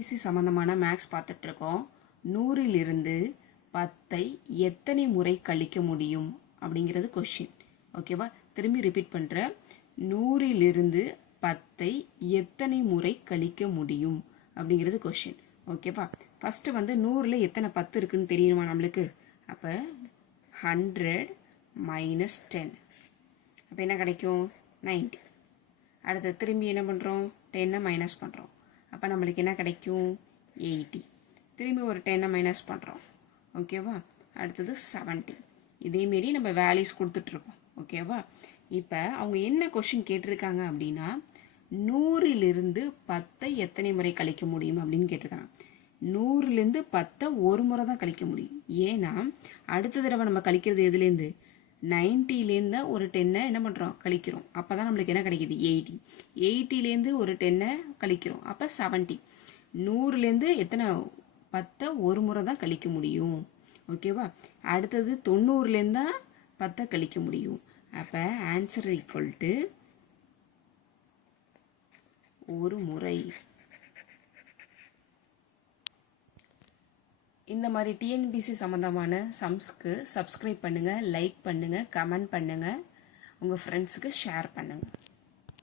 Easy சம்மந்தமான maths பார்த்துட்ருக்கோம். 100லிருந்து 10ஐ எத்தனை முறை கழிக்க முடியும் அப்படிங்கிறது கொஷின். ஓகேவா? திரும்பி ரிப்பீட் பண்ணுறேன். 100லிருந்து 10ஐ எத்தனை முறை கழிக்க முடியும் அப்படிங்கிறது கொஷின். ஓகேவா? ஃபஸ்ட்டு 100ல் எத்தனை 10 இருக்குன்னு தெரியணுமா நம்மளுக்கு? அப்போ 100 மைனஸ் 10. அப்போ என்ன கிடைக்கும்? 90. அடுத்து திரும்பி என்ன பண்ணுறோம்? 10 மைனஸ் பண்ணுறோம். அப்போ நம்மளுக்கு என்ன கிடைக்கும்? 80. திரும்பி ஒரு 10 மைனஸ் பண்ணுறோம். ஓகேவா? அடுத்தது 70. இதேமாரி நம்ம வேல்யூஸ் கொடுத்துட்ருக்கோம். ஓகேவா? இப்போ அவங்க என்ன கொஷின் கேட்டிருக்காங்க அப்படின்னா 100லிருந்து 10ஐ எத்தனை முறை கழிக்க முடியும் அப்படின்னு கேட்டிருக்காங்க. 100லேருந்து 10ஐ ஒரு முறை தான் கழிக்க முடியும். ஏன்னா அடுத்த தடவை நம்ம கழிக்கிறது எதுலேருந்து? 90லேருந்து ஒரு 10ஐ என்ன பண்ணுறோம்? கழிக்கிறோம். அப்போ தான் நம்மளுக்கு என்ன கிடைக்கிது? 80. 80லேருந்து ஒரு 10ஐ கழிக்கிறோம். அப்போ 70. 100லேருந்து எத்தனை 10ஐ ஒரு முறை தான் கழிக்க முடியும். ஓகேவா? அடுத்தது 90லேருந்து தான் 10ஐ கழிக்க முடியும். அப்போ ஆன்சர் ஈக்குவல் டு ஒரு முறை. இந்த மாதிரி டிஎன்பிசி சம்மந்தமான சம்ஸ்க்கு சப்ஸ்கிரைப் பண்ணுங்கள், லைக் பண்ணுங்கள், கமெண்ட் பண்ணுங்கள், உங்கள் ஃப்ரெண்ட்ஸுக்கு ஷேர் பண்ணுங்கள்.